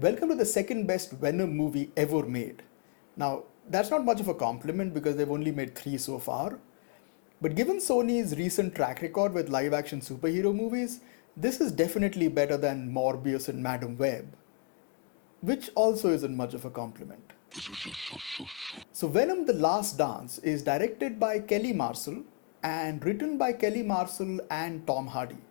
Welcome to the second best Venom movie ever made. Now, that's not much of a compliment because they've only made three so far. But given Sony's recent track record with live action superhero movies, this is definitely better than Morbius and Madam Web, which also isn't much of a compliment. So, Venom The Last Dance is directed by Kelly Marcel and written by Kelly Marcel and Tom Hardy.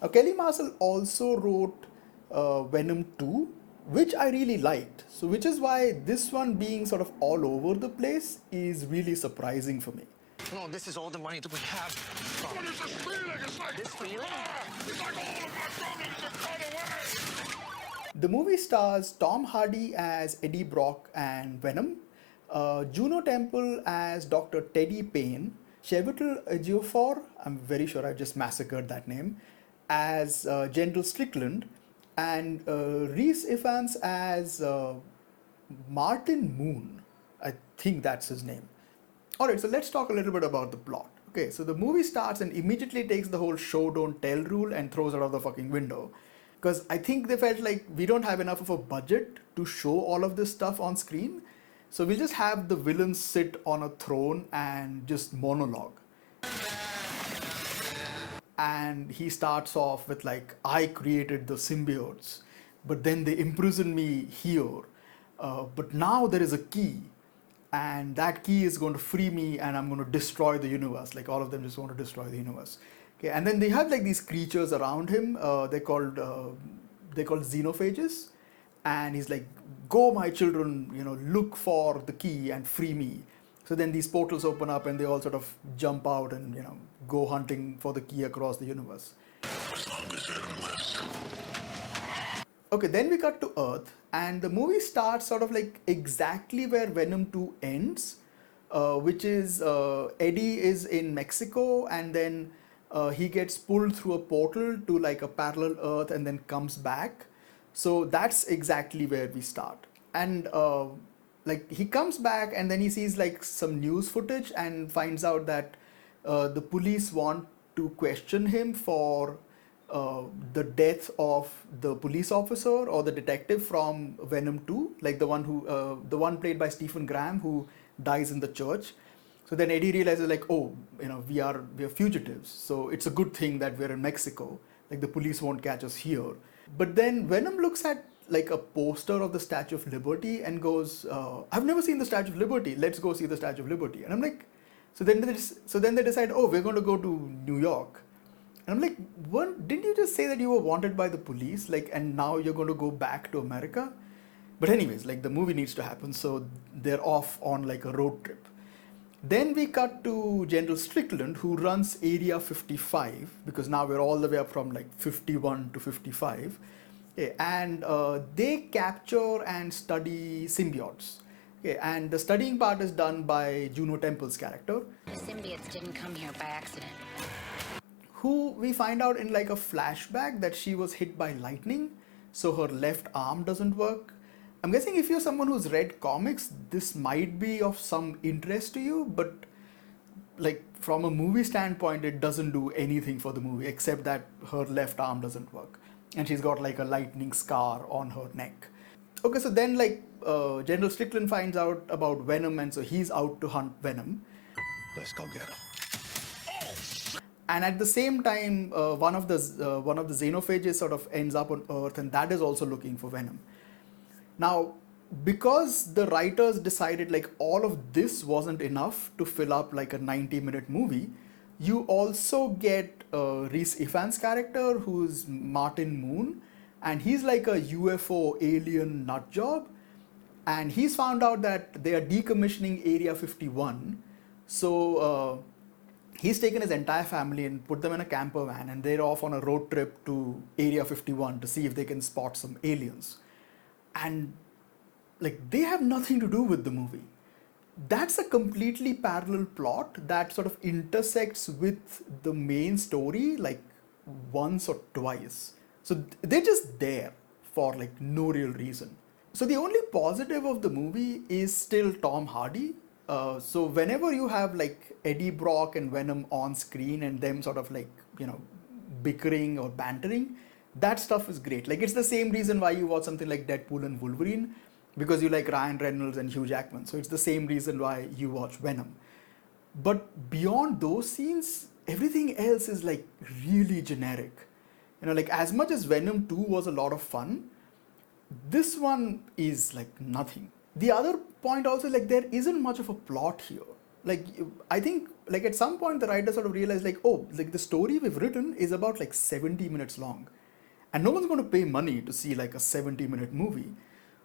Now, Kelly Marcel also wrote Venom 2, which I really liked. So, which is why this one being sort of all over the place is really surprising for me. No, this is all the money that we have. What is this feeling? It's like This feeling? It's like all of my problems have gone away. The movie stars Tom Hardy as Eddie Brock and Venom, Juno Temple as Dr. Teddy Payne, Chevital Ejiofor, I'm very sure I just massacred that name, as General Strickland, and Rhys Ifans as Martin Moon. I think that's his name. Alright, so let's talk a little bit about the plot. Okay, so the movie starts and immediately takes the whole show don't tell rule and throws it out of the fucking window. Because I think they felt like we don't have enough of a budget to show all of this stuff on screen. So we'll just have the villain sit on a throne and just monologue. And he starts off with like, I created the symbiotes, but then they imprisoned me here. But now there is a key, and that key is going to free me, and I'm going to destroy the universe. Like all of them just want to destroy the universe. Okay, and then they have like these creatures around him. They're called xenophages, and he's like, "Go, my children, look for the key and free me." So then these portals open up, and they all sort of jump out and go hunting for the key across the universe. As long as Venom lives. Okay, then we cut to Earth, and the movie starts sort of like exactly where Venom 2 ends, which is Eddie is in Mexico, and then he gets pulled through a portal to like a parallel Earth and then comes back. So that's exactly where we start. And like he comes back, and then he sees like some news footage and finds out that the police want to question him for the death of the police officer or the detective from Venom 2, like the one played by Stephen Graham who dies in the church. So then Eddie realizes like, oh, we are fugitives, so it's a good thing that we're in Mexico. Like the police won't catch us here. But then Venom looks at like a poster of the Statue of Liberty and goes, I've never seen the Statue of Liberty. Let's go see the Statue of Liberty. And I'm like, so then they decide, oh, we're going to go to New York. And I'm like, didn't you just say that you were wanted by the police? Like, and now you're going to go back to America? But anyways, like the movie needs to happen, so they're off on like a road trip. Then we cut to General Strickland, who runs Area 55, because now we're all the way up from like 51 to 55. Okay, and they capture and study symbiotes. Okay, and the studying part is done by Juno Temple's character, The symbiotes didn't come here by accident. who we find out in like a flashback that she was hit by lightning, so her left arm doesn't work. I'm guessing if you're someone who's read comics, this might be of some interest to you, but like from a movie standpoint, it doesn't do anything for the movie except that her left arm doesn't work, and she's got like a lightning scar on her neck. Okay, so then like General Strickland finds out about Venom, and so he's out to hunt Venom. Let's go get him. And at the same time, one of the xenophages sort of ends up on Earth, and that is also looking for Venom. Now, because the writers decided like all of this wasn't enough to fill up like a 90-minute movie, you also get Rhys Ifans' character, who's Martin Moon, and he's like a UFO alien nut job, and he's found out that they are decommissioning Area 51, so he's taken his entire family and put them in a camper van, and they're off on a road trip to Area 51 to see if they can spot some aliens. And like they have nothing to do with the movie. That's a completely parallel plot that sort of intersects with the main story like once or twice. So they're just there for like no real reason. So the only positive of the movie is still Tom Hardy. So whenever you have like Eddie Brock and Venom on screen and them sort of like bickering or bantering, That stuff is great. Like it's the same reason why you watch something like Deadpool and Wolverine, because you like Ryan Reynolds and Hugh Jackman. So it's the same reason why you watch Venom. But beyond those scenes, everything else is like really generic. You know, like as much as Venom 2 was a lot of fun, this one is like nothing. The other point also is like there isn't much of a plot here. Like I think like at some point the writer sort of realized like, oh, like the story we've written is about like 70 minutes long, and no one's going to pay money to see like a 70-minute movie.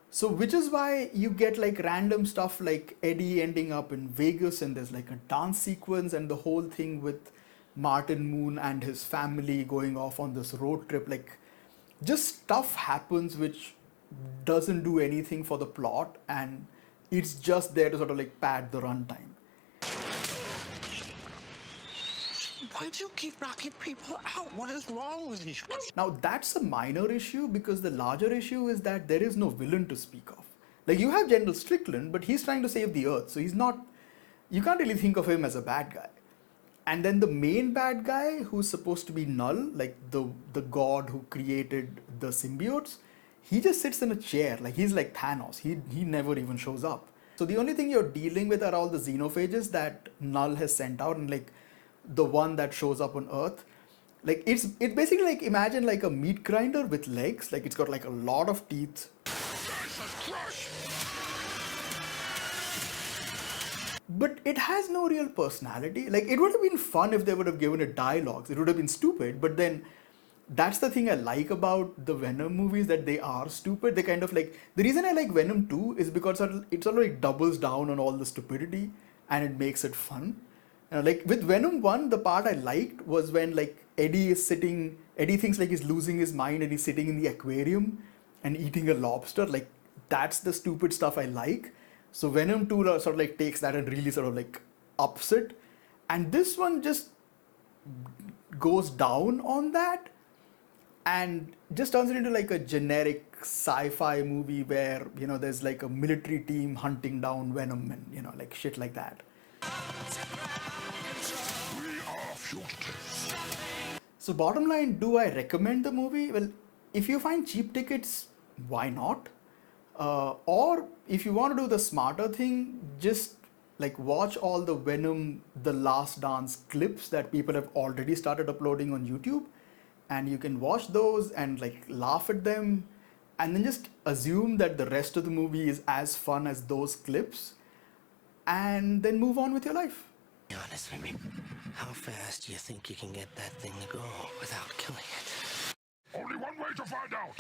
So which is why you get like random stuff like Eddie ending up in Vegas, and there's like a dance sequence and the whole thing with Martin Moon and his family going off on this road trip. Like just stuff happens which doesn't do anything for the plot, and it's just there to sort of like pad the runtime. Why do you keep knocking people out? What is wrong with you? Now that's a minor issue because the larger issue is that there is no villain to speak of. Like you have General Strickland, but he's trying to save the Earth, so he's not. You can't really think of him as a bad guy. And then the main bad guy, who's supposed to be Null, like the god who created the symbiotes, he just sits in a chair, like he's like Thanos. He never even shows up. So the only thing you're dealing with are all the xenophages that Null has sent out, and like the one that shows up on Earth. Like it basically like imagine like a meat grinder with legs, like it's got like a lot of teeth. But it has no real personality. Like it would have been fun if they would have given it dialogues. It would have been stupid, but then that's the thing I like about the Venom movies, that they are stupid. They kind of like, the reason I like Venom 2 is because it sort of like doubles down on all the stupidity and it makes it fun. Like with Venom 1, the part I liked was when like Eddie thinks like he's losing his mind and he's sitting in the aquarium and eating a lobster. Like that's the stupid stuff I like. So Venom 2 sort of like takes that and really sort of like ups it. And this one just goes down on that and just turns it into like a generic sci-fi movie where, you know, there's like a military team hunting down Venom and, you know, like shit like that. So bottom line, do I recommend the movie? Well, if you find cheap tickets, why not? Or if you want to do the smarter thing, just like watch all the Venom The Last Dance clips that people have already started uploading on YouTube, and you can watch those and like laugh at them, and then just assume that the rest of the movie is as fun as those clips, and then move on with your life. Be honest with me. How fast do you think you can get that thing to go without killing it? Only one way to find out.